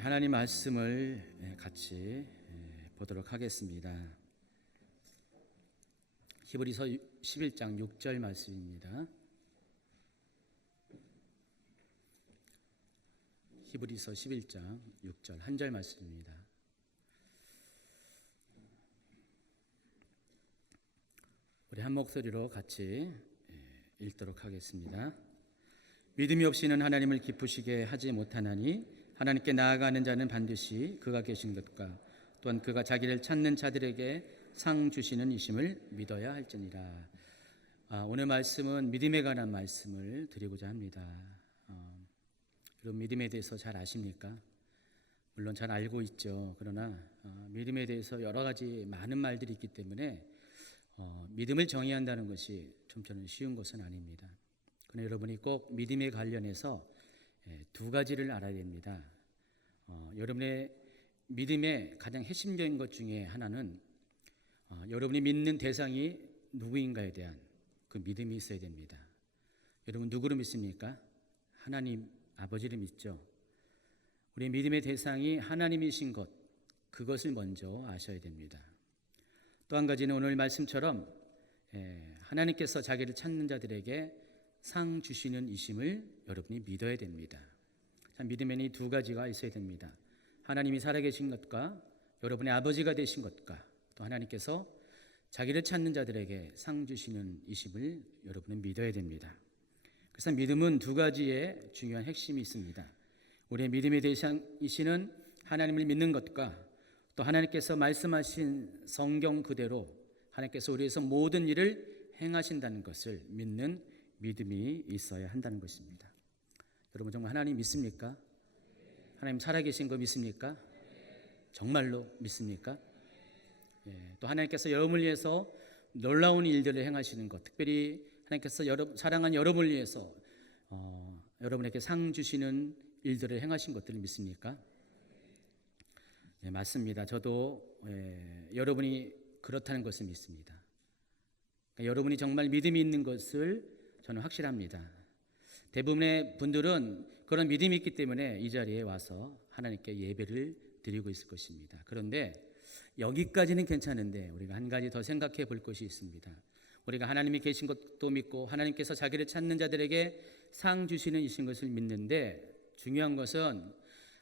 하나님 말씀을 같이 보도록 하겠습니다. 히브리서 11장 6절 말씀입니다. 히브리서 11장 6절 한 절 말씀입니다. 우리 한 목소리로 같이 읽도록 하겠습니다. 믿음이 없이는 하나님을 기쁘시게 하지 못하나니 하나님께 나아가는 자는 반드시 그가 계신 것과 또한 그가 자기를 찾는 자들에게 상 주시는 이심을 믿어야 할지니라. 오늘 말씀은 믿음에 관한 말씀을 드리고자 합니다. 여러분 믿음에 대해서 잘 아십니까? 물론 잘 알고 있죠. 그러나 믿음에 대해서 여러 가지 많은 말들이 있기 때문에 믿음을 정의한다는 것이 좀 저는 쉬운 것은 아닙니다. 그러나 여러분이 꼭 믿음에 관련해서 두 가지를 알아야 됩니다. 여러분의 믿음의 가장 핵심적인 것 중에 하나는 여러분이 믿는 대상이 누구인가에 대한 그 믿음이 있어야 됩니다. 여러분 누구를 믿습니까? 하나님 아버지를 믿죠. 우리의 믿음의 대상이 하나님이신 것, 그것을 먼저 아셔야 됩니다. 또 한 가지는 오늘 말씀처럼 하나님께서 자기를 찾는 자들에게 상 주시는 이심을 여러분이 믿어야 됩니다. 믿음에는 이 두 가지가 있어야 됩니다. 하나님이 살아계신 것과 여러분의 아버지가 되신 것과 또 하나님께서 자기를 찾는 자들에게 상 주시는 이심을 여러분은 믿어야 됩니다. 그래서 믿음은 두 가지의 중요한 핵심이 있습니다. 우리의 믿음의 대상이시는 하나님을 믿는 것과 또 하나님께서 말씀하신 성경 그대로 하나님께서 우리에서 모든 일을 행하신다는 것을 믿는 믿음이 있어야 한다는 것입니다. 여러분 정말 하나님 믿습니까? 하나님 살아계신 거 믿습니까? 정말로 믿습니까? 또 하나님께서 여러분을 위해서 놀라운 일들을 행하시는 것, 특별히 하나님께서 사랑한 여러분을 위해서 여러분에게 상 주시는 일들을 행하신 것들을 믿습니까? 맞습니다. 저도 여러분이 그렇다는 것을 믿습니다. 그러니까 여러분이 정말 믿음이 있는 것을 저는 확실합니다. 대부분의 분들은 그런 믿음이 있기 때문에 이 자리에 와서 하나님께 예배를 드리고 있을 것입니다. 그런데 여기까지는 괜찮은데 우리가 한 가지 더 생각해 볼 것이 있습니다. 우리가 하나님이 계신 것도 믿고 하나님께서 자기를 찾는 자들에게 상 주시는 이신 것을 믿는데 중요한 것은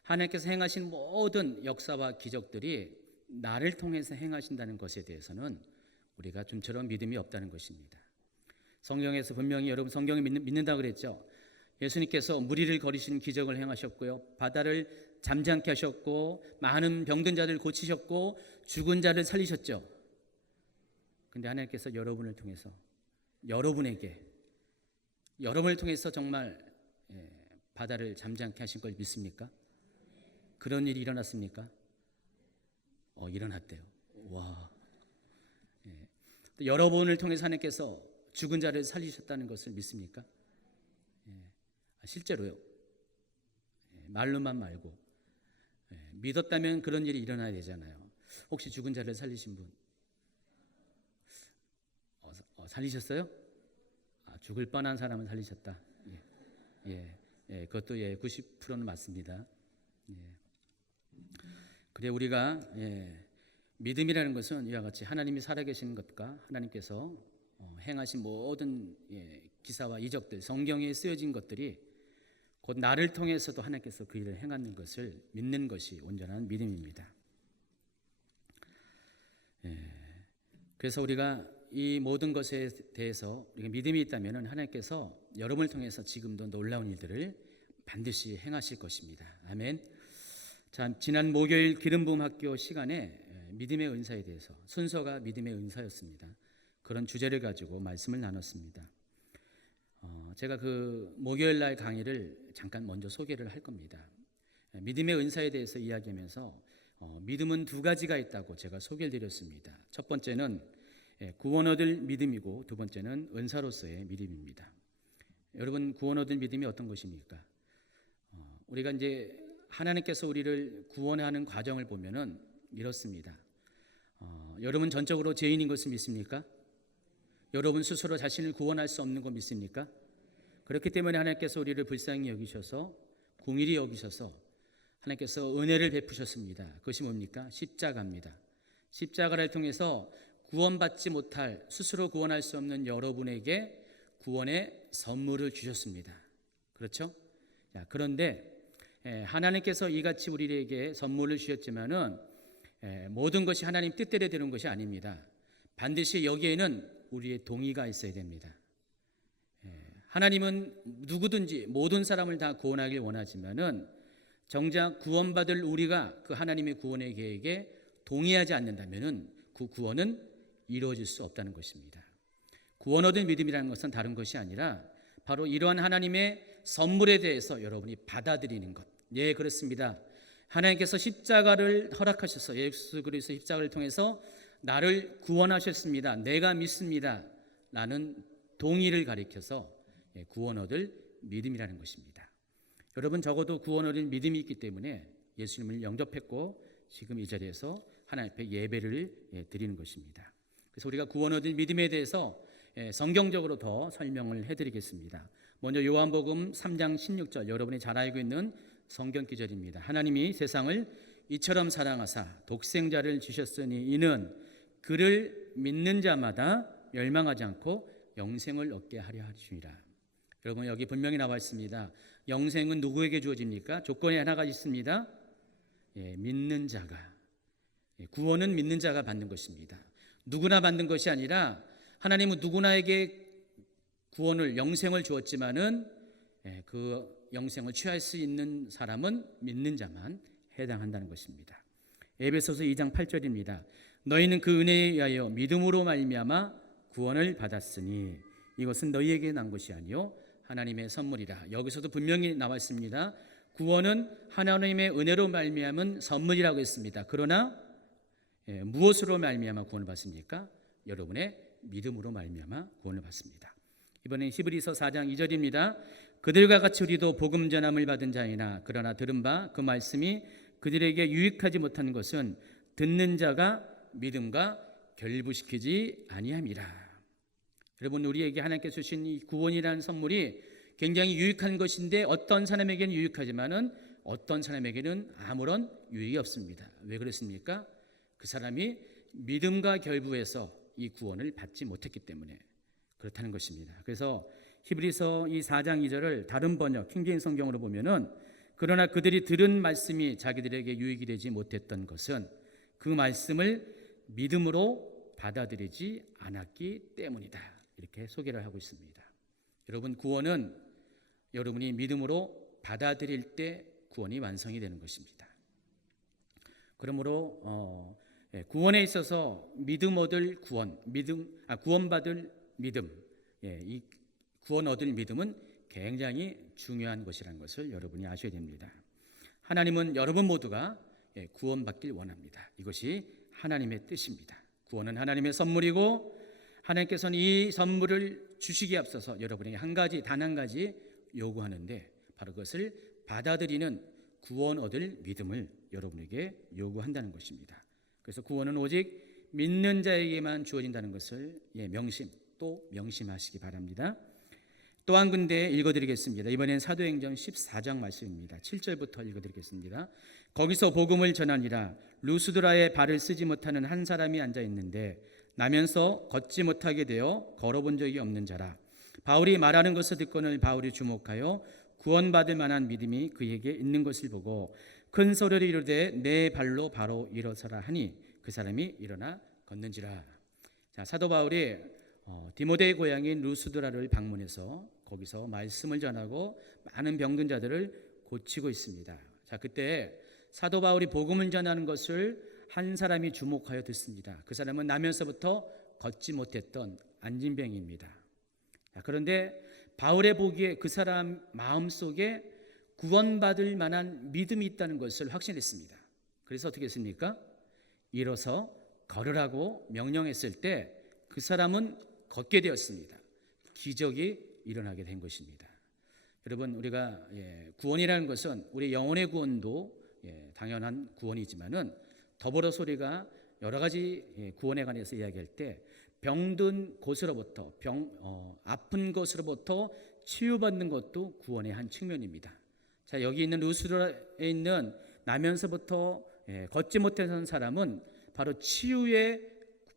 하나님께서 행하신 모든 역사와 기적들이 나를 통해서 행하신다는 것에 대해서는 우리가 좀처럼 믿음이 없다는 것입니다. 성경에서 분명히 여러분 성경을 믿는다고 그랬죠. 예수님께서 무리를 거리신 기적을 행하셨고요. 바다를 잠잠케 하셨고 많은 병든 자를 고치셨고 죽은 자를 살리셨죠. 근데 하나님께서 여러분을 통해서 여러분을 통해서 정말 바다를 잠잠케 하신 걸 믿습니까? 그런 일이 일어났습니까? 일어났대요. 와. 또 여러분을 통해서 하나님께서 죽은 자를 살리셨다는 것을 믿습니까? 실제로요. 말로만 말고 믿었다면 그런 일이 일어나야 되잖아요. 혹시 죽은 자를 살리신 분 살리셨어요? 죽을 뻔한 사람을 살리셨다. 그것도 90%는 맞습니다. 그래 우리가 믿음이라는 것은 이와 같이 하나님이 살아계신 것과 하나님께서 행하신 모든 기사와 이적들, 성경에 쓰여진 것들이 곧 나를 통해서도 하나님께서 그 일을 행하는 것을 믿는 것이 온전한 믿음입니다. 그래서 우리가 이 모든 것에 대해서 우리가 믿음이 있다면 하나님께서 여러분을 통해서 지금도 놀라운 일들을 반드시 행하실 것입니다. 아멘. 자, 지난 목요일 기름부음 학교 시간에 믿음의 은사에 대해서 순서가 믿음의 은사였습니다. 그런 주제를 가지고 말씀을 나눴습니다. 제가 그 목요일 날 강의를 잠깐 먼저 소개를 할 겁니다. 믿음의 은사에 대해서 이야기하면서 믿음은 두 가지가 있다고 제가 소개를 드렸습니다. 첫 번째는 구원 얻을 믿음이고 두 번째는 은사로서의 믿음입니다. 여러분 구원 얻을 믿음이 어떤 것입니까? 우리가 이제 하나님께서 우리를 구원하는 과정을 보면은 이렇습니다. 여러분 전적으로 죄인인 것을 믿습니까? 여러분 스스로 자신을 구원할 수 없는 거 믿습니까? 그렇기 때문에 하나님께서 우리를 불쌍히 여기셔서 궁일이 여기셔서 하나님께서 은혜를 베푸셨습니다. 그것이 뭡니까? 십자가입니다. 십자가를 통해서 구원받지 못할, 스스로 구원할 수 없는 여러분에게 구원의 선물을 주셨습니다. 그렇죠? 자, 그런데 하나님께서 이같이 우리에게 선물을 주셨지만은 모든 것이 하나님 뜻대로 되는 것이 아닙니다. 반드시 여기에는 우리의 동의가 있어야 됩니다. 하나님은 누구든지 모든 사람을 다 구원하길 원하지만은 정작 구원받을 우리가 그 하나님의 구원의 계획에 동의하지 않는다면은 그 구원은 이루어질 수 없다는 것입니다. 구원 얻은 믿음이라는 것은 다른 것이 아니라 바로 이러한 하나님의 선물에 대해서 여러분이 받아들이는 것. 예, 그렇습니다. 하나님께서 십자가를 허락하셔서 예수 그리스도 십자가를 통해서 나를 구원하셨습니다. 내가 믿습니다. 라는 동의를 가리켜서 구원 얻을 믿음이라는 것입니다. 여러분 적어도 구원 얻을 믿음이 있기 때문에 예수님을 영접했고 지금 이 자리에서 하나님 앞에 예배를 드리는 것입니다. 그래서 우리가 구원 얻을 믿음에 대해서 성경적으로 더 설명을 해드리겠습니다. 먼저 요한복음 3장 16절 여러분이 잘 알고 있는 성경 기절입니다. 하나님이 세상을 이처럼 사랑하사 독생자를 주셨으니 이는 그를 믿는 자마다 멸망하지 않고 영생을 얻게 하려 하시니라. 여러분 여기 분명히 나와 있습니다. 영생은 누구에게 주어집니까? 조건이 하나가 있습니다. 믿는 자가. 구원은 믿는 자가 받는 것입니다. 누구나 받는 것이 아니라 하나님은 누구나에게 구원을 영생을 주었지만은 그 영생을 취할 수 있는 사람은 믿는 자만 해당한다는 것입니다. 에베소서 2장 8절입니다. 너희는 그 은혜에 의하여 믿음으로 말미암아 구원을 받았으니 이것은 너희에게 난 것이 아니요 하나님의 선물이라. 여기서도 분명히 나와 있습니다. 구원은 하나님의 은혜로 말미암은 선물이라고 했습니다. 그러나 무엇으로 말미암아 구원을 받습니까? 여러분의 믿음으로 말미암아 구원을 받습니다. 이번엔 히브리서 4장 2절입니다. 그들과 같이 우리도 복음 전함을 받은 자이나 그러나 들은 바 그 말씀이 그들에게 유익하지 못하는 것은 듣는 자가 믿음과 결부시키지 아니함이라. 여러분 우리에게 하나님께서 주신 이 구원이라는 선물이 굉장히 유익한 것인데 어떤 사람에게는 유익하지만은 어떤 사람에게는 아무런 유익이 없습니다. 왜 그렇습니까? 그 사람이 믿음과 결부해서 이 구원을 받지 못했기 때문에 그렇다는 것입니다. 그래서 히브리서 이 4장 2절을 다른 번역 킹제임스 성경으로 보면은 그러나 그들이 들은 말씀이 자기들에게 유익이 되지 못했던 것은 그 말씀을 믿음으로 받아들이지 않았기 때문이다. 이렇게 소개를 하고 있습니다. 여러분 구원은 여러분이 믿음으로 받아들일 때 구원이 완성이 되는 것입니다. 그러므로 구원에 있어서 믿음 얻을 구원, 구원받을 믿음, 이 구원 얻을 믿음은 굉장히 중요한 것이라는 것을 여러분이 아셔야 됩니다. 하나님은 여러분 모두가 구원받길 원합니다. 이것이 하나님의 뜻입니다. 구원은 하나님의 선물이고 하나님께서는 이 선물을 주시기에 앞서서 여러분에게 단 한 가지 요구하는데 바로 그것을 받아들이는 구원 얻을 믿음을 여러분에게 요구한다는 것입니다. 그래서 구원은 오직 믿는 자에게만 주어진다는 것을 명심하시기 바랍니다. 또 한 군데 읽어드리겠습니다. 이번엔 사도행전 14장 말씀입니다. 7절부터 읽어드리겠습니다. 거기서 복음을 전하니라. 루스드라에 발을 쓰지 못하는 한 사람이 앉아 있는데 나면서 걷지 못하게 되어 걸어본 적이 없는 자라. 바울이 말하는 것을 듣고는 바울이 주목하여 구원받을 만한 믿음이 그에게 있는 것을 보고 큰 소리를 이르되 내 발로 바로 일어서라 하니 그 사람이 일어나 걷는지라. 자, 사도 바울이 디모데의 고향인 루스드라를 방문해서 거기서 말씀을 전하고 많은 병든 자들을 고치고 있습니다. 자, 그때 사도 바울이 복음을 전하는 것을 한 사람이 주목하여 듣습니다. 그 사람은 나면서부터 걷지 못했던 안진병입니다. 자, 그런데 바울의 보기에 그 사람 마음속에 구원받을 만한 믿음이 있다는 것을 확신했습니다. 그래서 어떻게 했습니까? 일어서 걸으라고 명령했을 때 그 사람은 걷게 되었습니다. 기적이 일어나게 된 것입니다. 여러분 우리가 구원이라는 것은 우리 영혼의 구원도 당연한 구원이지만은 더불어서 우리가 여러 가지 구원에 관해서 이야기할 때 병든 곳으로부터 아픈 것으로부터 치유받는 것도 구원의 한 측면입니다. 자, 여기 있는 루스드라에 있는 나면서부터 걷지 못했던 사람은 바로 치유의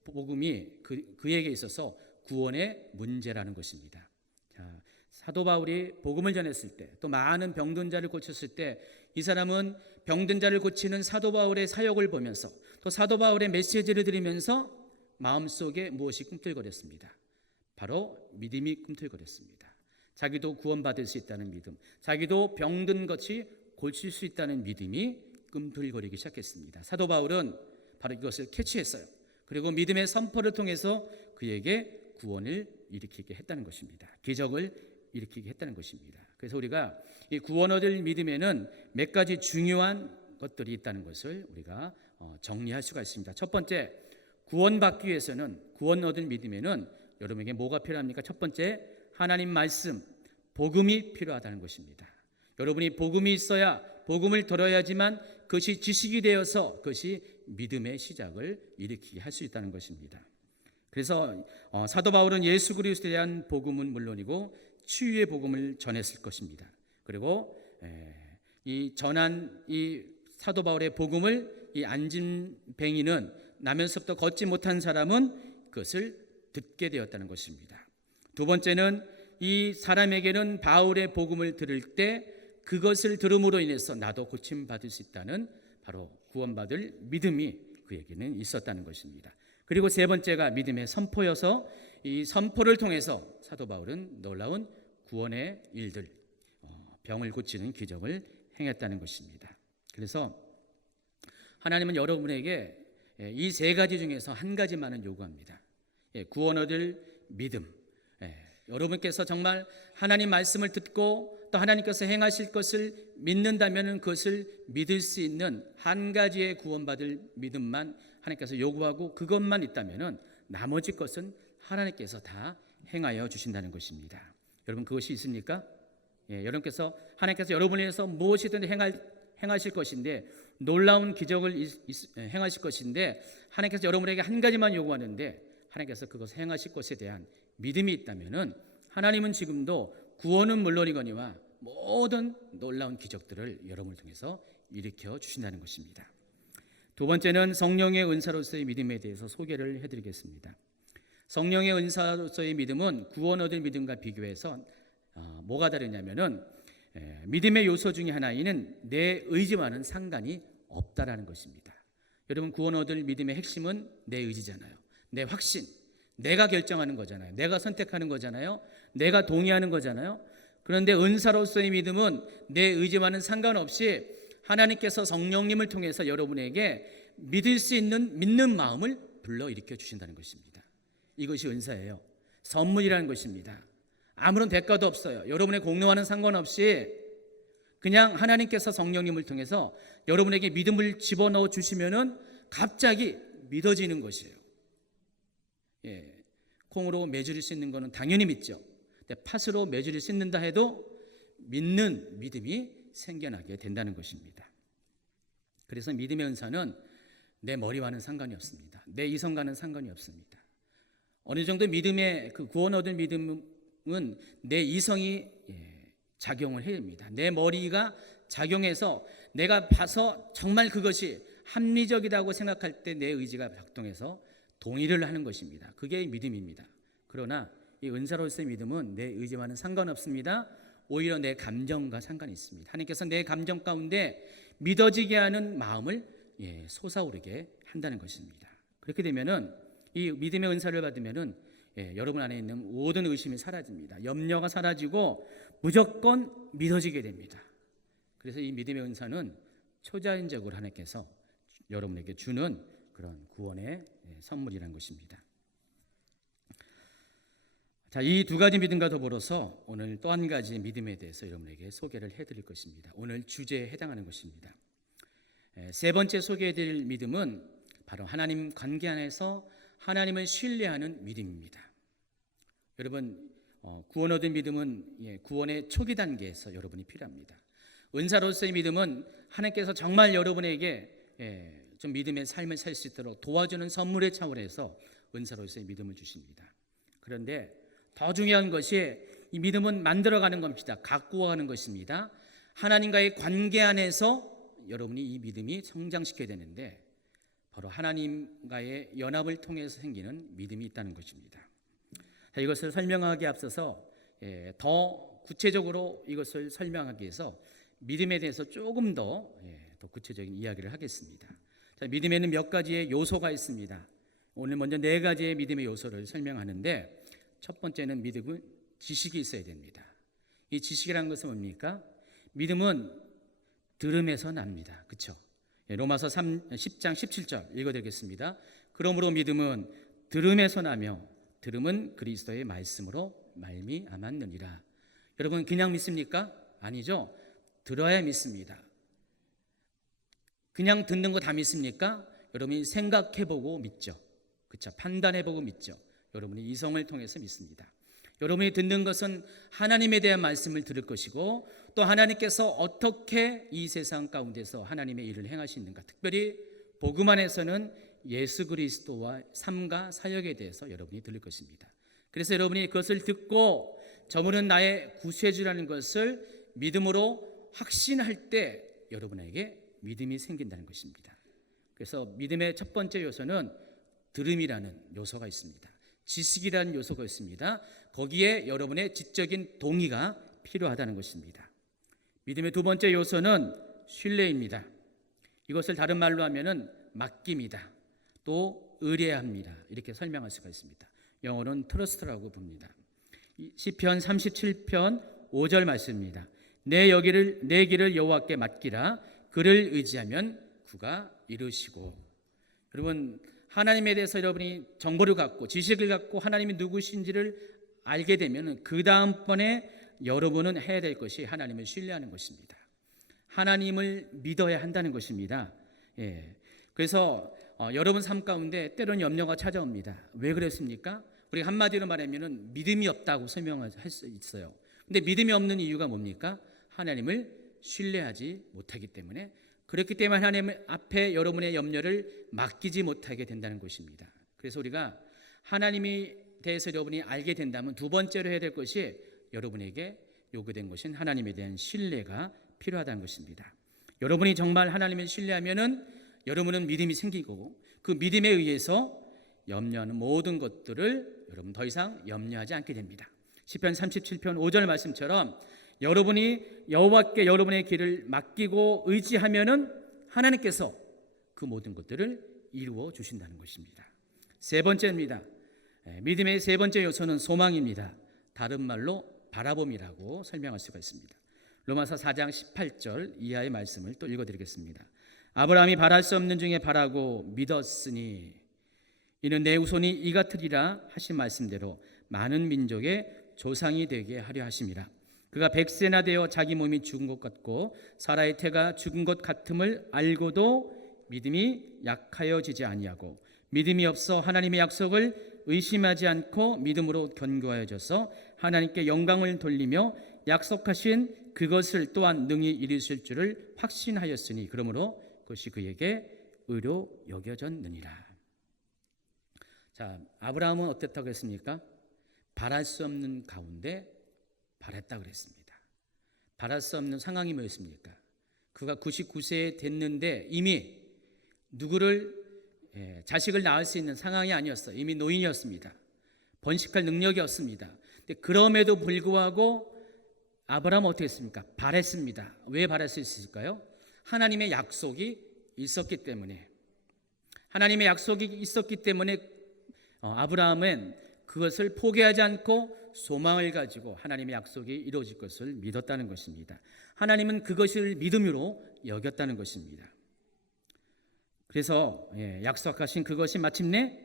복음이 그에게 있어서 구원의 문제라는 것입니다. 자, 사도 바울이 복음을 전했을 때, 또 많은 병든 자를 고쳤을 때, 이 사람은 병든 자를 고치는 사도 바울의 사역을 보면서, 또 사도 바울의 메시지를 들으면서 마음속에 무엇이 꿈틀거렸습니다. 바로 믿음이 꿈틀거렸습니다. 자기도 구원받을 수 있다는 믿음, 자기도 병든 것이 고칠 수 있다는 믿음이 꿈틀거리기 시작했습니다. 사도 바울은 바로 이것을 캐치했어요. 그리고 믿음의 선포를 통해서 그에게 구원을 일으키게 했다는 것입니다. 기적을 일으키게 했다는 것입니다. 그래서 우리가 이 구원 얻을 믿음에는 몇 가지 중요한 것들이 있다는 것을 우리가 정리할 수가 있습니다. 첫 번째, 구원받기 위해서는, 구원 얻을 믿음에는 여러분에게 뭐가 필요합니까? 첫 번째, 하나님 말씀, 복음이 필요하다는 것입니다. 여러분이 복음이 있어야, 복음을 들어야지만 그것이 지식이 되어서 그것이 믿음의 시작을 일으키게 할 수 있다는 것입니다. 그래서 사도 바울은 예수 그리스도에 대한 복음은 물론이고 치유의 복음을 전했을 것입니다. 그리고 이 전한 이 사도 바울의 복음을 이 안진뱅이는, 나면서부터 걷지 못한 사람은 그것을 듣게 되었다는 것입니다. 두 번째는 이 사람에게는 바울의 복음을 들을 때 그것을 들음으로 인해서 나도 고침받을 수 있다는 바로 구원받을 믿음이 그에게는 있었다는 것입니다. 그리고 세 번째가 믿음의 선포여서 이 선포를 통해서 사도 바울은 놀라운 구원의 일들, 병을 고치는 기적을 행했다는 것입니다. 그래서 하나님은 여러분에게 이 세 가지 중에서 한 가지만은 요구합니다. 구원 얻을 믿음. 여러분께서 정말 하나님 말씀을 듣고 또 하나님께서 행하실 것을 믿는다면 그것을 믿을 수 있는 한 가지의 구원받을 믿음만 하나님께서 요구하고 그것만 있다면 나머지 것은 하나님께서 다 행하여 주신다는 것입니다. 여러분 그것이 있습니까? 여러분께서 하나님께서 여러분을 위해서 무엇이든 행하실 것인데, 놀라운 기적을 행하실 것인데, 하나님께서 여러분에게 한 가지만 요구하는데 하나님께서 그것을 행하실 것에 대한 믿음이 있다면 하나님은 지금도 구원은 물론이거니와 모든 놀라운 기적들을 여러분을 통해서 일으켜 주신다는 것입니다. 두 번째는 성령의 은사로서의 믿음에 대해서 소개를 해드리겠습니다. 성령의 은사로서의 믿음은 구원 얻을 믿음과 비교해서 뭐가 다르냐면은 믿음의 요소 중에 하나인 내 의지와는 상관이 없다라는 것입니다. 여러분 구원 얻을 믿음의 핵심은 내 의지잖아요. 내 확신, 내가 결정하는 거잖아요. 내가 선택하는 거잖아요. 내가 동의하는 거잖아요. 그런데 은사로서의 믿음은 내 의지와는 상관없이 하나님께서 성령님을 통해서 여러분에게 믿을 수 있는 믿는 마음을 불러일으켜 주신다는 것입니다. 이것이 은사예요. 선물이라는 것입니다. 아무런 대가도 없어요. 여러분의 공로와는 상관없이 그냥 하나님께서 성령님을 통해서 여러분에게 믿음을 집어넣어 주시면은 갑자기 믿어지는 것이에요. 콩으로 매주를 씻는 것은 당연히 믿죠. 근데 팥으로 매주를 씻는다 해도 믿는 믿음이 생겨나게 된다는 것입니다. 그래서 믿음의 은사는 내 머리와는 상관이 없습니다. 내 이성과는 상관이 없습니다. 어느 정도 믿음의 그 구원 얻을 믿음은 내 이성이 작용을 해야 됩니다. 내 머리가 작용해서 내가 봐서 정말 그것이 합리적이라고 생각할 때 내 의지가 작동해서 동의를 하는 것입니다. 그게 믿음입니다. 그러나 이 은사로서의 믿음은 내 의지와는 상관없습니다. 오히려 내 감정과 상관이 있습니다. 하나님께서 내 감정 가운데 믿어지게 하는 마음을 솟아오르게 한다는 것입니다. 그렇게 되면은 이 믿음의 은사를 받으면은 여러분 안에 있는 모든 의심이 사라집니다. 염려가 사라지고 무조건 믿어지게 됩니다. 그래서 이 믿음의 은사는 초자연적으로 하나님께서 여러분에게 주는 그런 구원의 선물이라는 것입니다. 자, 이 두 가지 믿음과 더불어서 오늘 또 한 가지 믿음에 대해서 여러분에게 소개를 해드릴 것입니다. 오늘 주제에 해당하는 것입니다. 세 번째 소개해드릴 믿음은 바로 하나님 관계 안에서 하나님을 신뢰하는 믿음입니다. 여러분 구원 얻은 믿음은 구원의 초기 단계에서 여러분이 필요합니다. 은사로서의 믿음은 하나님께서 정말 여러분에게 좀 믿음의 삶을 살 수 있도록 도와주는 선물의 차원에서 은사로서의 믿음을 주십니다. 그런데 더 중요한 것이 이 믿음은 만들어가는 겁니다. 가꾸어가는 것입니다. 하나님과의 관계 안에서 여러분이 이 믿음이 성장시켜야 되는데 바로 하나님과의 연합을 통해서 생기는 믿음이 있다는 것입니다. 이것을 설명하기에 앞서서 더 구체적으로 이것을 설명하기 위해서 믿음에 대해서 조금 더 구체적인 이야기를 하겠습니다. 자, 믿음에는 몇 가지의 요소가 있습니다. 오늘 먼저 네 가지의 믿음의 요소를 설명하는데 첫 번째는 믿음은 지식이 있어야 됩니다. 이 지식이라는 것은 뭡니까? 믿음은 들음에서 납니다. 그렇죠? 로마서 10장 17절 읽어드리겠습니다. 그러므로 믿음은 들음에서 나며 들음은 그리스도의 말씀으로 말미암았느니라. 여러분 그냥 믿습니까? 아니죠. 들어야 믿습니다. 그냥 듣는 거 다 믿습니까? 여러분이 생각해보고 믿죠. 그렇죠? 판단해보고 믿죠. 여러분이 이성을 통해서 믿습니다. 여러분이 듣는 것은 하나님에 대한 말씀을 들을 것이고 또 하나님께서 어떻게 이 세상 가운데서 하나님의 일을 행하시는가, 특별히 복음 안에서는 예수 그리스도와 삶과 사역에 대해서 여러분이 들을 것입니다. 그래서 여러분이 그것을 듣고 저분은 나의 구세주라는 것을 믿음으로 확신할 때 여러분에게 믿음이 생긴다는 것입니다. 그래서 믿음의 첫 번째 요소는 들음이라는 요소가 있습니다. 지식이라는 요소가 있습니다. 거기에 여러분의 지적인 동의가 필요하다는 것입니다. 믿음의 두 번째 요소는 신뢰입니다. 이것을 다른 말로 하면은 맡깁니다. 또 의뢰합니다. 이렇게 설명할 수가 있습니다. 영어로는 트러스트라고 봅니다. 시편 37편 5절 말씀입니다. 내 길을 여호와께 맡기라. 그를 의지하면 그가 이루시고. 여러분 하나님에 대해서 여러분이 정보를 갖고 지식을 갖고 하나님이 누구신지를 알게 되면 그 다음번에 여러분은 해야 될 것이 하나님을 신뢰하는 것입니다. 하나님을 믿어야 한다는 것입니다. 그래서 여러분 삶 가운데 때로는 염려가 찾아옵니다. 왜 그랬습니까? 우리 한마디로 말하면 믿음이 없다고 설명할 수 있어요. 근데 믿음이 없는 이유가 뭡니까? 하나님을 신뢰하지 못하기 때문에, 그렇기 때문에 하나님 앞에 여러분의 염려를 맡기지 못하게 된다는 것입니다. 그래서 우리가 하나님에 대해서 여러분이 알게 된다면 두 번째로 해야 될 것이 여러분에게 요구된 것은 하나님에 대한 신뢰가 필요하다는 것입니다. 여러분이 정말 하나님을 신뢰하면은 여러분은 믿음이 생기고 그 믿음에 의해서 염려하는 모든 것들을 여러분 더 이상 염려하지 않게 됩니다. 시편 37편 5절 말씀처럼 여러분이 여호와께 여러분의 길을 맡기고 의지하면은 하나님께서 그 모든 것들을 이루어 주신다는 것입니다. 세 번째입니다. 믿음의 세 번째 요소는 소망입니다. 다른 말로 바라봄이라고 설명할 수가 있습니다. 로마서 4장 18절 이하의 말씀을 또 읽어드리겠습니다. 아브라함이 바랄 수 없는 중에 바라고 믿었으니 이는 내 후손이 이 같으리라 하신 말씀대로 많은 민족의 조상이 되게 하려 하심이라. 그가 100세나 되어 자기 몸이 죽은 것 같고 사라의 태가 죽은 것 같음을 알고도 믿음이 약하여지지 아니하고 믿음이 없어 하나님의 약속을 의심하지 않고 믿음으로 견고하여져서 하나님께 영광을 돌리며 약속하신 그것을 또한 능히 이루실 줄을 확신하였으니 그러므로 그것이 그에게 의로 여겨졌느니라. 자, 아브라함은 어땠다고 했습니까? 바랄 수 없는 가운데 바랐다고 그랬습니다. 바랄 수 없는 상황이 뭐였습니까? 그가 99세 됐는데 이미 누구를 자식을 낳을 수 있는 상황이 아니었어요. 이미 노인이었습니다. 번식할 능력이 없습니다. 근데 그럼에도 불구하고 아브라함은 어떻게 했습니까? 바랬습니다. 왜 바랄 수 있을까요? 하나님의 약속이 있었기 때문에. 하나님의 약속이 있었기 때문에 아브라함은 그것을 포기하지 않고 소망을 가지고 하나님의 약속이 이루어질 것을 믿었다는 것입니다. 하나님은 그것을 믿음으로 여겼다는 것입니다. 그래서 약속하신 그것이 마침내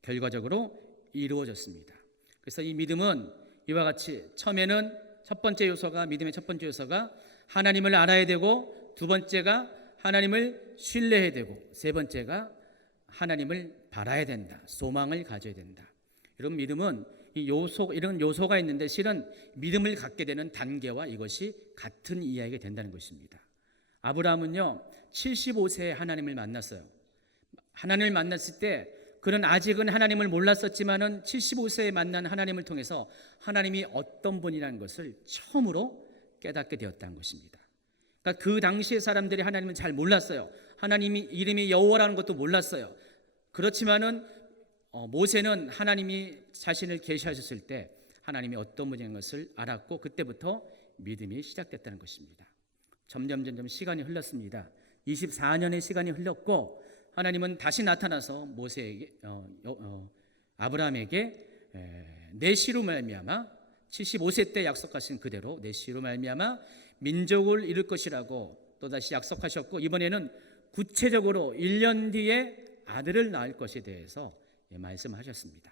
결과적으로 이루어졌습니다. 그래서 이 믿음은 이와 같이 처음에는 첫 번째 요소가, 믿음의 첫 번째 요소가 하나님을 알아야 되고, 두 번째가 하나님을 신뢰해야 되고, 세 번째가 하나님을 바라야 된다. 소망을 가져야 된다. 이런 믿음은 이런 요소가 있는데 실은 믿음을 갖게 되는 단계와 이것이 같은 이야기가 된다는 것입니다. 아브라함은요 75세에 하나님을 만났어요. 하나님을 만났을 때 그는 아직은 하나님을 몰랐었지만은 75세에 만난 하나님을 통해서 하나님이 어떤 분이라는 것을 처음으로 깨닫게 되었다는 것입니다. 그러니까 그 당시의 사람들이 하나님은 잘 몰랐어요. 하나님이 이름이 여호와라는 것도 몰랐어요. 그렇지만은 모세는 하나님이 자신을 계시하셨을 때 하나님이 어떤 분인 것을 알았고 그때부터 믿음이 시작됐다는 것입니다. 점점 시간이 흘렀습니다. 24년의 시간이 흘렀고 하나님은 다시 나타나서 모세에게 아브라함에게 내 씨로 말미암아 75세 때 약속하신 그대로 내 씨로 말미암아 민족을 이룰 것이라고 또다시 약속하셨고 이번에는 구체적으로 1년 뒤에 아들을 낳을 것에 대해서 말씀하셨습니다.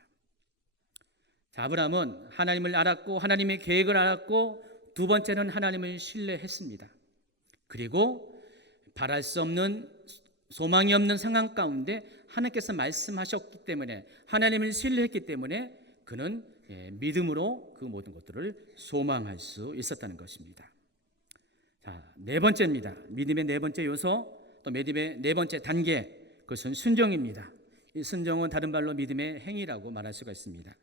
자, 아브라함은 하나님을 알았고 하나님의 계획을 알았고 두 번째는 하나님을 신뢰했습니다. 그리고 바랄 수 없는 소망이 없는 상황 가운데 하나님께서 말씀하셨기 때문에 하나님을 신뢰했기 때문에 그는 믿음으로 그 모든 것들을 소망할 수 있었다는 것입니다. 자, 네 번째입니다. 믿음의 네 번째 요소, 또 믿음의 네 번째 단계, 그것은 순종입니다. 이 순종은 다른 말로 믿음의 행위라고 말할 수가 있습니다.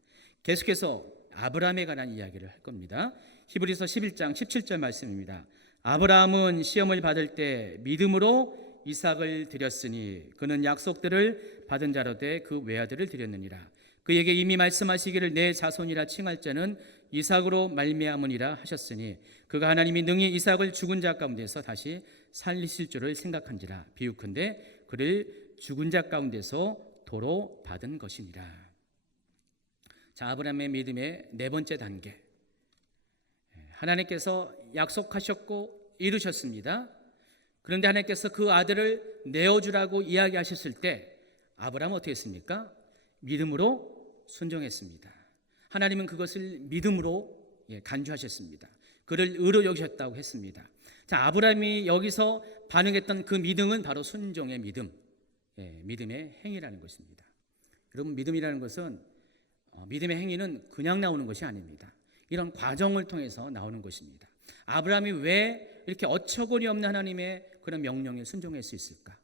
계속해서 아브라함에 관한 이야기를 할 겁니다. 히브리서 11장 17절 말씀입니다. 아브라함은 시험을 받을 때 믿음으로 이삭을 드렸으니 그는 약속들을 받은 자로 돼 그 외아들을 드렸느니라. 그에게 이미 말씀하시기를 내 자손이라 칭할 자는 이삭으로 말미암으니라 하셨으니 그가 하나님이 능히 이삭을 죽은 자 가운데서 다시 살리실 줄을 생각한지라. 비유컨대 그를 죽은 자 가운데서 도로 받은 것이니라. 자, 아브라함의 믿음의 네 번째 단계, 하나님께서 약속하셨고 이루셨습니다. 그런데 하나님께서 그 아들을 내어주라고 이야기하셨을 때 아브라함은 어떻게 했습니까? 믿음으로 순종했습니다. 하나님은 그것을 믿음으로 간주하셨습니다. 그를 의로 여기셨다고 했습니다. 자, 아브라함이 여기서 반응했던 그 믿음은 바로 순종의 믿음, 믿음의 행위라는 것입니다. 여러분, 믿음이라는 것은 믿음의 행위는 그냥 나오는 것이 아닙니다. 이런 과정을 통해서 나오는 것입니다. 아브라함이 왜 이렇게 어처구니 없는 하나님의 그런 명령에 순종할 수 있을까?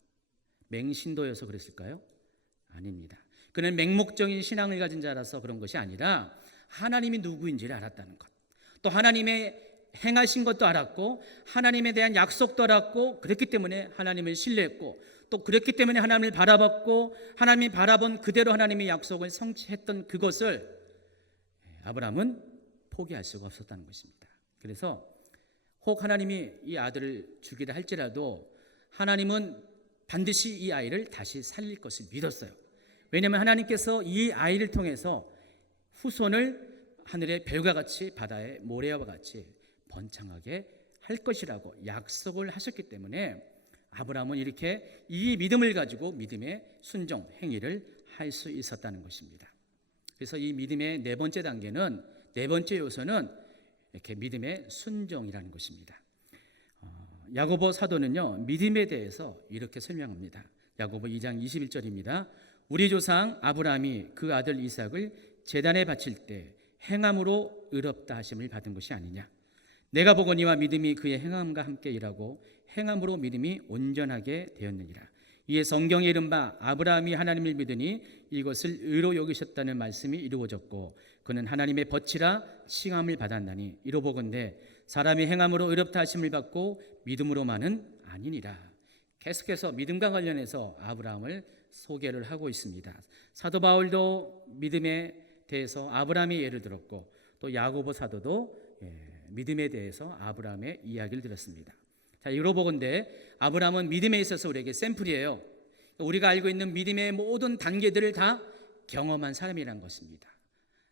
맹신도여서 그랬을까요? 아닙니다. 그는 맹목적인 신앙을 가진 자라서 그런 것이 아니라 하나님이 누구인지를 알았다는 것, 또 하나님의 행하신 것도 알았고 하나님에 대한 약속도 알았고 그랬기 때문에 하나님을 신뢰했고 또 그랬기 때문에 하나님을 바라봤고 하나님이 바라본 그대로 하나님의 약속을 성취했던 그것을 아브라함은 포기할 수가 없었다는 것입니다. 그래서 혹 하나님이 이 아들을 주기라 할지라도 하나님은 반드시 이 아이를 다시 살릴 것을 믿었어요. 왜냐하면 하나님께서 이 아이를 통해서 후손을 하늘의 별과 같이 바다의 모래와 같이 번창하게 할 것이라고 약속을 하셨기 때문에 아브라함은 이렇게 이 믿음을 가지고 믿음의 순종 행위를 할 수 있었다는 것입니다. 그래서 이 믿음의 네 번째 단계는, 네 번째 요소는 이렇게 믿음의 순종이라는 것입니다. 야고보 사도는요, 믿음에 대해서 이렇게 설명합니다. 야고보 2장 21절입니다. 우리 조상 아브라함이 그 아들 이삭을 제단에 바칠 때 행함으로 의롭다 하심을 받은 것이 아니냐. 내가 보거니와 믿음이 그의 행함과 함께 일하고 행함으로 믿음이 온전하게 되었느니라. 이에 성경에 이른바 아브라함이 하나님을 믿으니 이것을 의로 여기셨다는 말씀이 이루어졌고 그는 하나님의 벗이라 칭함을 받았나니 이로보건대 사람이 행함으로 의롭다 하심을 받고 믿음으로만은 아니니라. 계속해서 믿음과 관련해서 아브라함을 소개를 하고 있습니다. 사도 바울도 믿음에 대해서 아브라함의 예를 들었고 또 야고보 사도도 믿음에 대해서 아브라함의 이야기를 들었습니다. 자, 이로보건대 아브라함은 믿음에 있어서 우리에게 샘플이에요. 우리가 알고 있는 믿음의 모든 단계들을 다 경험한 사람이란 것입니다.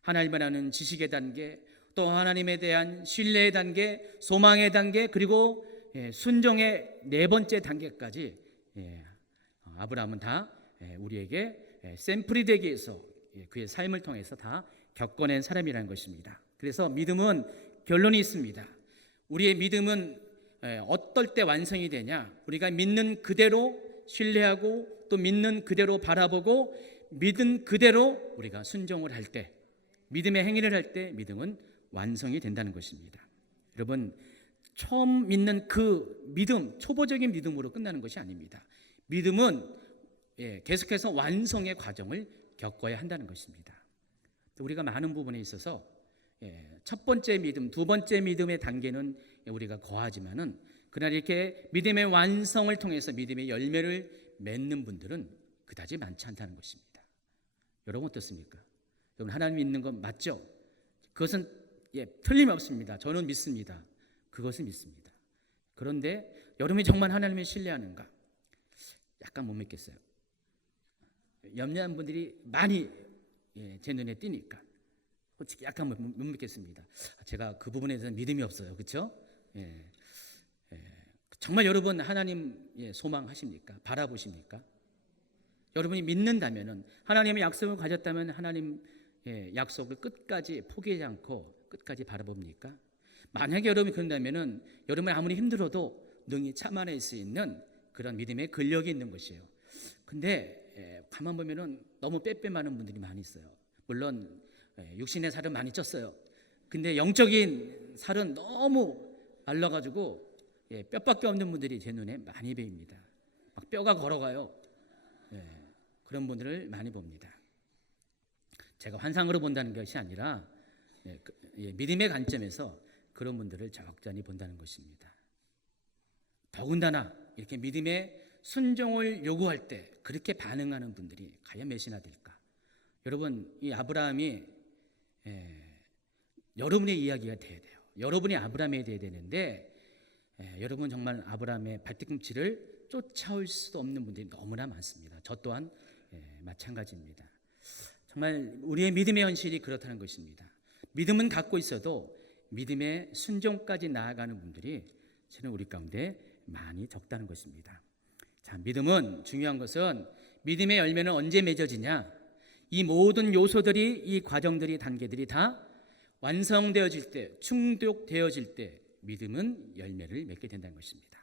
하나님을 아는 지식의 단계, 또 하나님에 대한 신뢰의 단계, 소망의 단계, 그리고 순종의 네 번째 단계까지 아브라함은 다 우리에게 샘플이 되기 위해서 그의 삶을 통해서 다 겪어낸 사람이라는 것입니다. 그래서 믿음은 결론이 있습니다. 우리의 믿음은 어떨 때 완성이 되냐? 우리가 믿는 그대로 신뢰하고 또 믿는 그대로 바라보고 믿은 그대로 우리가 순종을 할 때, 믿음의 행위를 할 때 믿음은 완성이 된다는 것입니다. 여러분, 처음 믿는 그 믿음, 초보적인 믿음으로 끝나는 것이 아닙니다. 믿음은 계속해서 완성의 과정을 겪어야 한다는 것입니다. 우리가 많은 부분에 있어서 첫 번째 믿음, 두 번째 믿음의 단계는 우리가 거하지만은 그러나 이렇게 믿음의 완성을 통해서 믿음의 열매를 맺는 분들은 그다지 많지 않다는 것입니다. 여러분 어떻습니까? 여러분 하나님 믿는 건 맞죠? 그것은 틀림없습니다. 저는 믿습니다. 그것은 믿습니다. 그런데 여러분이 정말 하나님을 신뢰하는가? 약간 못 믿겠어요. 염려한 분들이 많이 제 눈에 띄니까 솔직히 약간 못 믿겠습니다. 제가 그 부분에 대해서는 믿음이 없어요. 그렇죠? 정말 여러분 하나님 소망하십니까? 바라보십니까? 여러분이 믿는다면은 하나님의 약속을 가졌다면 하나님 약속을 끝까지 포기하지 않고 끝까지 바라봅니까? 만약에 여러분이 그런다면은 여러분이 아무리 힘들어도 능히 참아낼 수 있는 그런 믿음의 근력이 있는 것이에요. 근데 가만 보면은 너무 빼빼마는 분들이 많이 있어요. 물론 육신의 살은 많이 쪘어요. 근데 영적인 살은 너무 말라가지고 뼈밖에 없는 분들이 제 눈에 많이 보입니다. 막 뼈가 걸어가요. 그런 분들을 많이 봅니다. 제가 환상으로 본다는 것이 아니라 믿음의 관점에서 그런 분들을 적잖이 본다는 것입니다. 더군다나 이렇게 믿음의 순종을 요구할 때 그렇게 반응하는 분들이 과연 몇이나 될까? 여러분 이 아브라함이 여러분의 이야기가 돼야 돼요. 여러분이 아브라함이 돼야 되는데 여러분 정말 아브라함의 발뒤꿈치를 쫓아올 수도 없는 분들이 너무나 많습니다. 저 또한 마찬가지입니다. 정말 우리의 믿음의 현실이 그렇다는 것입니다. 믿음은 갖고 있어도 믿음의 순종까지 나아가는 분들이 저는 우리 가운데 많이 적다는 것입니다. 자, 믿음은 중요한 것은 믿음의 열매는 언제 맺어지냐? 이 모든 요소들이 이 과정들이 단계들이 다 완성되어질 때, 충족되어질 때 믿음은 열매를 맺게 된다는 것입니다.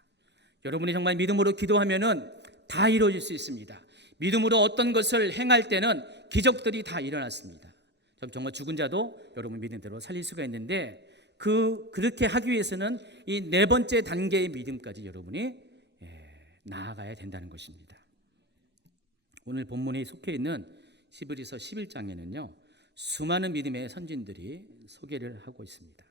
여러분이 정말 믿음으로 기도하면은 다 이루어질 수 있습니다. 믿음으로 어떤 것을 행할 때는 기적들이 다 일어났습니다. 정말 죽은 자도 여러분 믿음대로 살릴 수가 있는데 그렇게 하기 위해서는 이 네 번째 단계의 믿음까지 여러분이 나아가야 된다는 것입니다. 오늘 본문에 속해 있는 히브리서 11장에는요 수많은 믿음의 선진들이 소개를 하고 있습니다.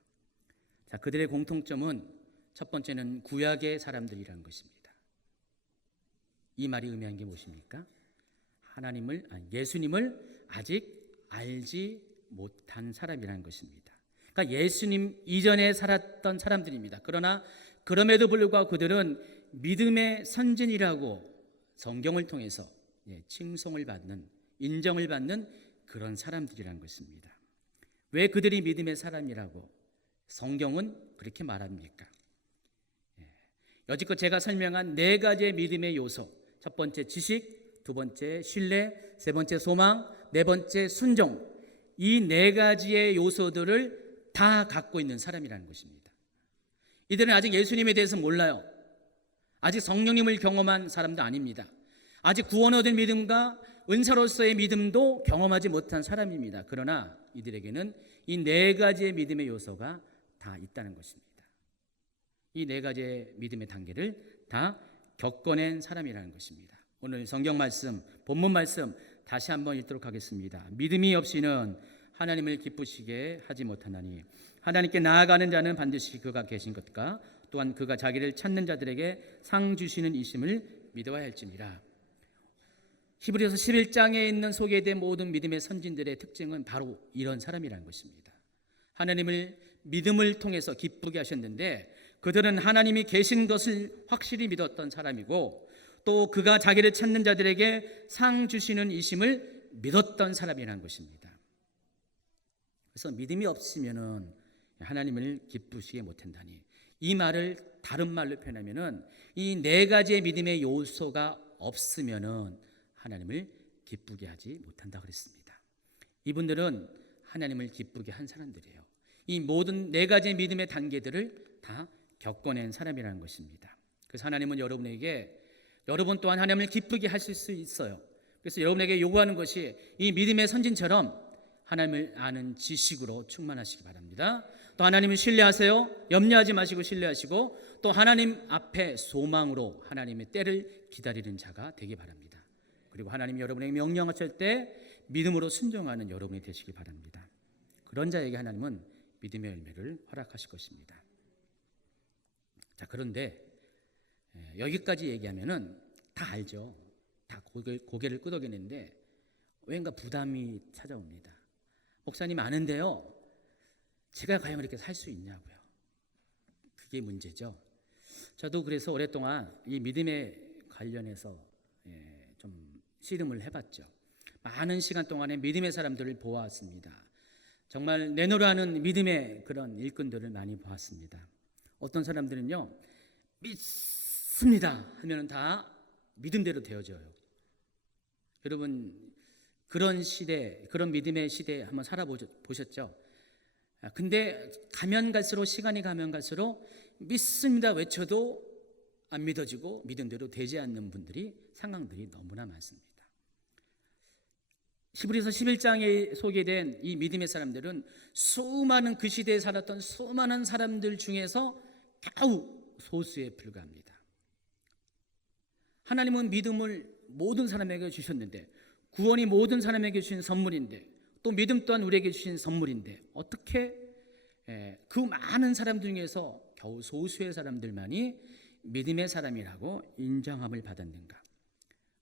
자, 그들의 공통점은 첫 번째는 구약의 사람들이라는 것입니다. 이 말이 의미하는 게 무엇입니까? 예수님을 아직 알지 못한 사람이라는 것입니다. 그러니까 예수님 이전에 살았던 사람들입니다. 그러나 그럼에도 불구하고 그들은 믿음의 선진이라고 성경을 통해서 칭송을 받는, 인정을 받는 그런 사람들이라는 것입니다. 왜 그들이 믿음의 사람이라고 성경은 그렇게 말합니까? 여지껏 제가 설명한 네 가지의 믿음의 요소, 첫 번째 지식, 두 번째 신뢰, 세 번째 소망, 네 번째 순종, 이 네 가지의 요소들을 다 갖고 있는 사람이라는 것입니다. 이들은 아직 예수님에 대해서 몰라요. 아직 성령님을 경험한 사람도 아닙니다. 아직 구원 얻은 믿음과 은사로서의 믿음도 경험하지 못한 사람입니다. 그러나 이들에게는 이 네 가지의 믿음의 요소가 다 있다는 것입니다. 이 네 가지의 믿음의 단계를 다 겪어낸 사람이라는 것입니다. 오늘 성경 말씀, 본문 말씀 다시 한번 읽도록 하겠습니다. 믿음이 없이는 하나님을 기쁘시게 하지 못하나니 하나님께 나아가는 자는 반드시 그가 계신 것과 또한 그가 자기를 찾는 자들에게 상 주시는 이심을 믿어야 할지니라. 히브리서 11장에 있는 소개된 모든 믿음의 선진들의 특징은 바로 이런 사람이라는 것입니다. 하나님을 믿음을 통해서 기쁘게 하셨는데 그들은 하나님이 계신 것을 확실히 믿었던 사람이고 또 그가 자기를 찾는 자들에게 상 주시는 이심을 믿었던 사람이라는 것입니다. 그래서 믿음이 없으면은 하나님을 기쁘시게 못한다니, 이 말을 다른 말로 표현하면은 이 네 가지의 믿음의 요소가 없으면은 하나님을 기쁘게 하지 못한다 그랬습니다. 이분들은 하나님을 기쁘게 한 사람들이에요. 이 모든 네 가지의 믿음의 단계들을 다 겪어낸 사람이라는 것입니다. 그래서 하나님은 여러분에게 여러분 또한 하나님을 기쁘게 하실 수 있어요. 그래서 여러분에게 요구하는 것이 이 믿음의 선진처럼 하나님을 아는 지식으로 충만하시기 바랍니다. 또 하나님을 신뢰하세요. 염려하지 마시고 신뢰하시고 또 하나님 앞에 소망으로 하나님의 때를 기다리는 자가 되기 바랍니다. 그리고 하나님이 여러분에게 명령하실 때 믿음으로 순종하는 여러분이 되시기 바랍니다. 그런 자에게 하나님은 믿음의 열매를 허락하실 것입니다. 자, 그런데 여기까지 얘기하면은 다 알죠. 다 고개를 끄덕이는데 왠가 부담이 찾아옵니다. 목사님 아는데요, 제가 과연 그렇게 살 수 있냐고요. 그게 문제죠. 저도 그래서 오랫동안 이 믿음에 관련해서 좀 씨름을 해봤죠. 많은 시간 동안에 믿음의 사람들을 보아왔습니다. 정말 내노라는 믿음의 그런 일꾼들을 많이 보았습니다. 어떤 사람들은요, 믿습니다 하면 다 믿음대로 되어져요. 여러분, 그런 시대, 그런 믿음의 시대에 한번 살아보셨죠? 근데 가면 갈수록, 시간이 가면 갈수록 믿습니다 외쳐도 안 믿어지고 믿음대로 되지 않는 분들이, 상황들이 너무나 많습니다. 히브리서 11장에 소개된 이 믿음의 사람들은 수많은 그 시대에 살았던 수많은 사람들 중에서 겨우 소수에 불과합니다. 하나님은 믿음을 모든 사람에게 주셨는데, 구원이 모든 사람에게 주신 선물인데, 또 믿음 또한 우리에게 주신 선물인데, 어떻게 그 많은 사람들 중에서 겨우 소수의 사람들만이 믿음의 사람이라고 인정함을 받았는가?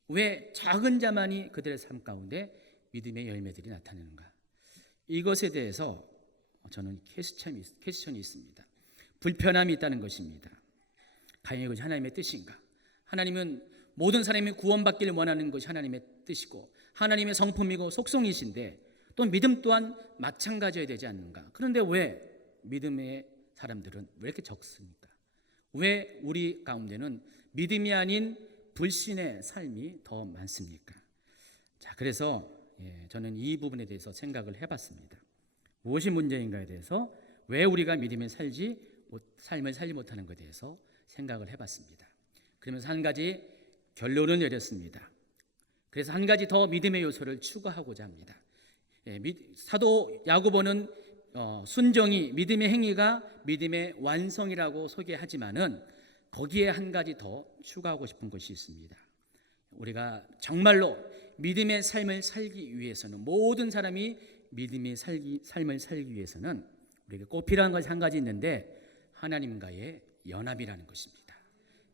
왜 작은 자만이 그들의 삶 가운데 믿음의 열매들이 나타나는가? 이것에 대해서 저는 퀘스천이 있습니다. 불편함이 있다는 것입니다. 과연 이것이 하나님의 뜻인가? 하나님은 모든 사람이 구원받기를 원하는 것이 하나님의 뜻이고 하나님의 성품이고 속성이신데, 또 믿음 또한 마찬가지여야 되지 않는가? 그런데 왜 믿음의 사람들은 왜 이렇게 적습니까? 왜 우리 가운데는 믿음이 아닌 불신의 삶이 더 많습니까? 자, 그래서 저는 이 부분에 대해서 생각을 해봤습니다. 무엇이 문제인가에 대해서, 왜 우리가 믿음의 삶을 살지 못하는 것에 대해서 생각을 해봤습니다. 그러면서 한 가지 결론을 내렸습니다. 그래서 한 가지 더 믿음의 요소를 추가하고자 합니다. 사도 야고보는 순종이, 믿음의 행위가 믿음의 완성이라고 소개하지만은 거기에 한 가지 더 추가하고 싶은 것이 있습니다. 우리가 정말로 믿음의 삶을 살기 위해서는, 모든 사람이 믿음의 삶을 살기 위해서는 우리에게 꼭 필요한 것이 한 가지 있는데, 하나님과의 연합이라는 것입니다.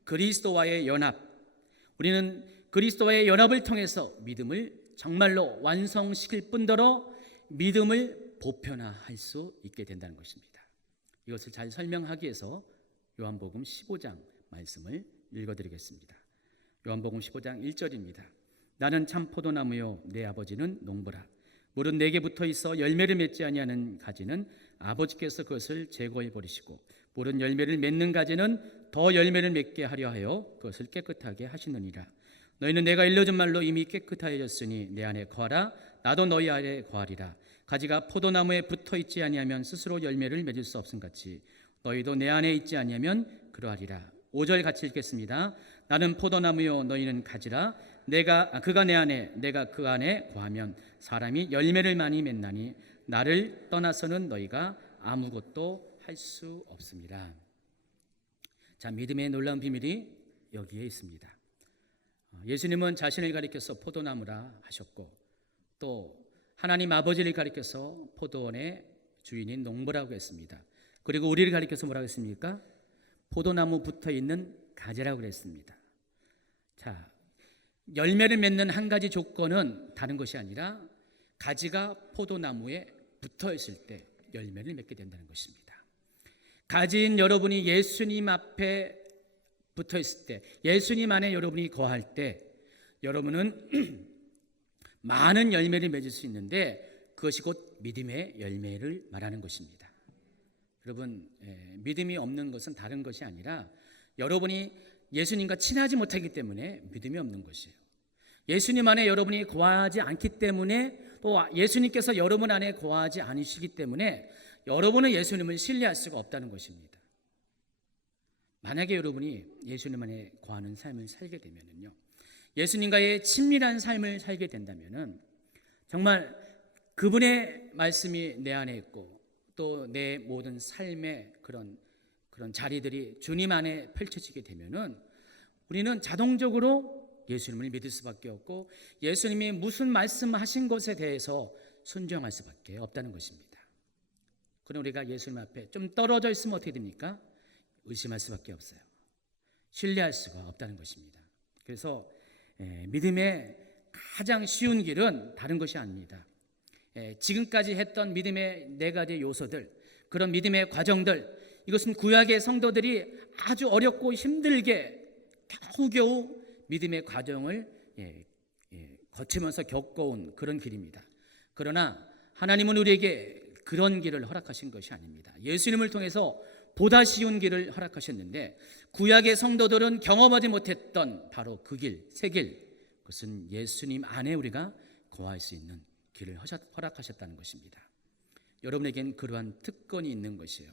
그리스도와의 연합. 우리는 그리스도와의 연합을 통해서 믿음을 정말로 완성시킬 뿐더러 믿음을 보편화할 수 있게 된다는 것입니다. 이것을 잘 설명하기 위해서 요한복음 15장 말씀을 읽어드리겠습니다. 요한복음 15장 1절입니다. 나는 참 포도나무요 내 아버지는 농부라. 물은 내게 붙어 있어 열매를 맺지 아니하는 가지는 아버지께서 그것을 제거해 버리시고, 물은 열매를 맺는 가지는 더 열매를 맺게 하려 하여 그것을 깨끗하게 하시느니라. 너희는 내가 일러준 말로 이미 깨끗하여졌으니 내 안에 거하라. 나도 너희 안에 거하리라. 가지가 포도나무에 붙어 있지 아니하면 스스로 열매를 맺을 수 없음같이 너희도 내 안에 있지 아니하면 그러하리라. 5절 같이 읽겠습니다. 나는 포도나무요 너희는 가지라. 그가 내 안에 내가 그 안에 거하면 사람이 열매를 많이 맺나니 나를 떠나서는 너희가 아무것도 할 수 없습니다. 자, 믿음의 놀라운 비밀이 여기에 있습니다. 예수님은 자신을 가리켜서 포도나무라 하셨고, 또 하나님 아버지를 가리켜서 포도원의 주인인 농부라고 했습니다. 그리고 우리를 가리켜서 뭐라고 했습니까? 포도나무 붙어있는 가지라고 그랬습니다. 자, 열매를 맺는 한 가지 조건은 다른 것이 아니라 가지가 포도나무에 붙어있을 때 열매를 맺게 된다는 것입니다. 가지인 여러분이 예수님 앞에 붙어있을 때, 예수님 안에 여러분이 거할 때 여러분은 많은 열매를 맺을 수 있는데, 그것이 곧 믿음의 열매를 말하는 것입니다. 여러분, 믿음이 없는 것은 다른 것이 아니라 여러분이 예수님과 친하지 못하기 때문에 믿음이 없는 것이에요. 예수님 안에 여러분이 거하지 않기 때문에, 또 예수님께서 여러분 안에 거하지 않으시기 때문에 여러분은 예수님을 신뢰할 수가 없다는 것입니다. 만약에 여러분이 예수님 안에 거하는 삶을 살게 되면요, 예수님과의 친밀한 삶을 살게 된다면은 정말 그분의 말씀이 내 안에 있고, 또 내 모든 삶의 그런 자리들이 주님 안에 펼쳐지게 되면은 우리는 자동적으로 예수님을 믿을 수밖에 없고, 예수님이 무슨 말씀하신 것에 대해서 순종할 수밖에 없다는 것입니다. 그럼 우리가 예수님 앞에 좀 떨어져 있으면 어떻게 됩니까? 의심할 수밖에 없어요. 신뢰할 수가 없다는 것입니다. 그래서 믿음의 가장 쉬운 길은 다른 것이 아닙니다. 지금까지 했던 믿음의 네 가지 요소들, 그런 믿음의 과정들, 이것은 구약의 성도들이 아주 어렵고 힘들게 겨우겨우 믿음의 과정을 거치면서 겪어온 그런 길입니다. 그러나 하나님은 우리에게 그런 길을 허락하신 것이 아닙니다. 예수님을 통해서 보다 쉬운 길을 허락하셨는데, 구약의 성도들은 경험하지 못했던 바로 그 길, 새 길, 그것은 예수님 안에 우리가 거할 수 있는 길을 허락하셨다는 것입니다. 여러분에겐 그러한 특권이 있는 것이에요.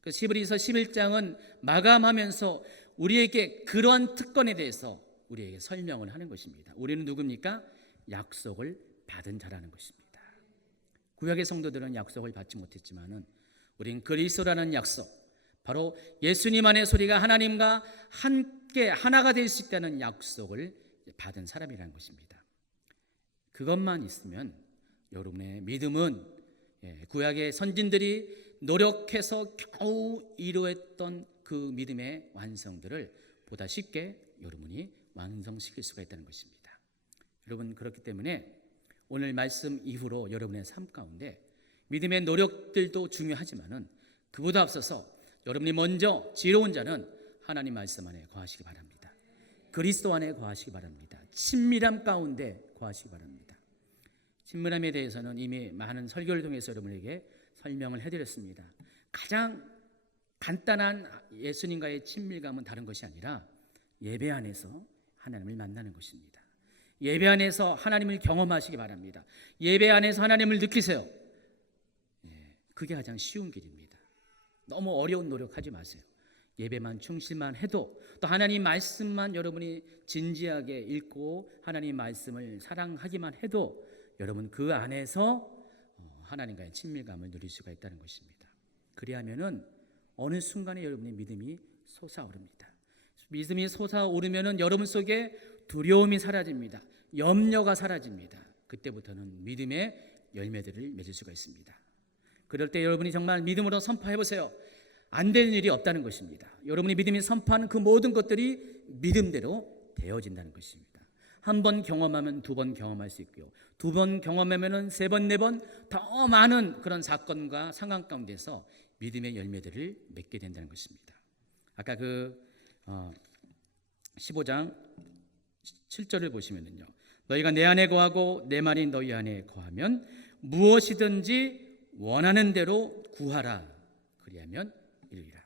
그래서 히브리서 11장은 마감하면서 우리에게 그러한 특권에 대해서 우리에게 설명을 하는 것입니다. 우리는 누굽니까? 약속을 받은 자라는 것입니다. 구약의 성도들은 약속을 받지 못했지만은 우리는 그리스도라는 약속, 바로 예수님 안에 소리가 하나님과 함께 하나가 될 수 있다는 약속을 받은 사람이라는 것입니다. 그것만 있으면 여러분의 믿음은 구약의 선진들이 노력해서 겨우 이루었던 그 믿음의 완성들을 보다 쉽게 여러분이 완성시킬 수가 있다는 것입니다. 여러분, 그렇기 때문에 오늘 말씀 이후로 여러분의 삶 가운데 믿음의 노력들도 중요하지만은 그보다 앞서서 여러분이 먼저 지혜로운 자는 하나님 말씀 안에 거하시기 바랍니다. 그리스도 안에 거하시기 바랍니다. 친밀함 가운데 거하시기 바랍니다. 친밀함에 대해서는 이미 많은 설교를 통해서 여러분에게 설명을 해드렸습니다. 가장 간단한 예수님과의 친밀감은 다른 것이 아니라 예배 안에서 하나님을 만나는 것입니다. 예배 안에서 하나님을 경험하시기 바랍니다. 예배 안에서 하나님을 느끼세요. 그게 가장 쉬운 길입니다. 너무 어려운 노력하지 마세요. 예배만 충실만 해도, 또 하나님 말씀만 여러분이 진지하게 읽고 하나님 말씀을 사랑하기만 해도 여러분 그 안에서 하나님과의 친밀감을 누릴 수가 있다는 것입니다. 그리하면은 어느 순간에 여러분의 믿음이 솟아오릅니다. 믿음이 솟아오르면은 여러분 속에 두려움이 사라집니다. 염려가 사라집니다. 그때부터는 믿음의 열매들을 맺을 수가 있습니다. 그럴 때 여러분이 정말 믿음으로 선포해 보세요. 안 되는 일이 없다는 것입니다. 여러분이 믿음이 선포하는 그 모든 것들이 믿음대로 되어진다는 것입니다. 한 번 경험하면 두 번 경험할 수 있고요. 두 번 경험하면은 세 번, 네 번 더 많은 그런 사건과 상황 가운데서 믿음의 열매들을 맺게 된다는 것입니다. 아까 15장 7절을 보시면은요. 너희가 내 안에 거하고 내 말이 너희 안에 거하면 무엇이든지 원하는 대로 구하라. 그리하면 이루리라.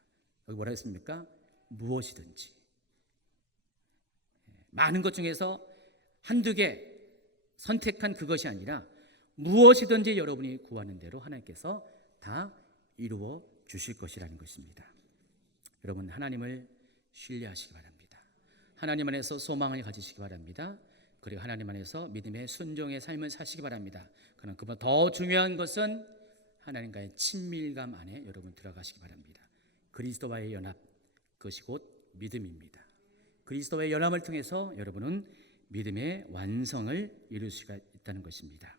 여기 뭐라 했습니까? 무엇이든지. 많은 것 중에서 한두 개 선택한 그것이 아니라 무엇이든지 여러분이 구하는 대로 하나님께서 다 이루어 주실 것이라는 것입니다. 여러분, 하나님을 신뢰하시기 바랍니다. 하나님 안에서 소망을 가지시기 바랍니다. 그리고 하나님 안에서 믿음의 순종의 삶을 사시기 바랍니다. 그러나 그보다 더 중요한 것은 하나님과의 친밀감 안에 여러분 들어가시기 바랍니다. 그리스도와의 연합, 그것이 곧 믿음입니다. 그리스도와의 연합을 통해서 여러분은 믿음의 완성을 이룰 수가 있다는 것입니다.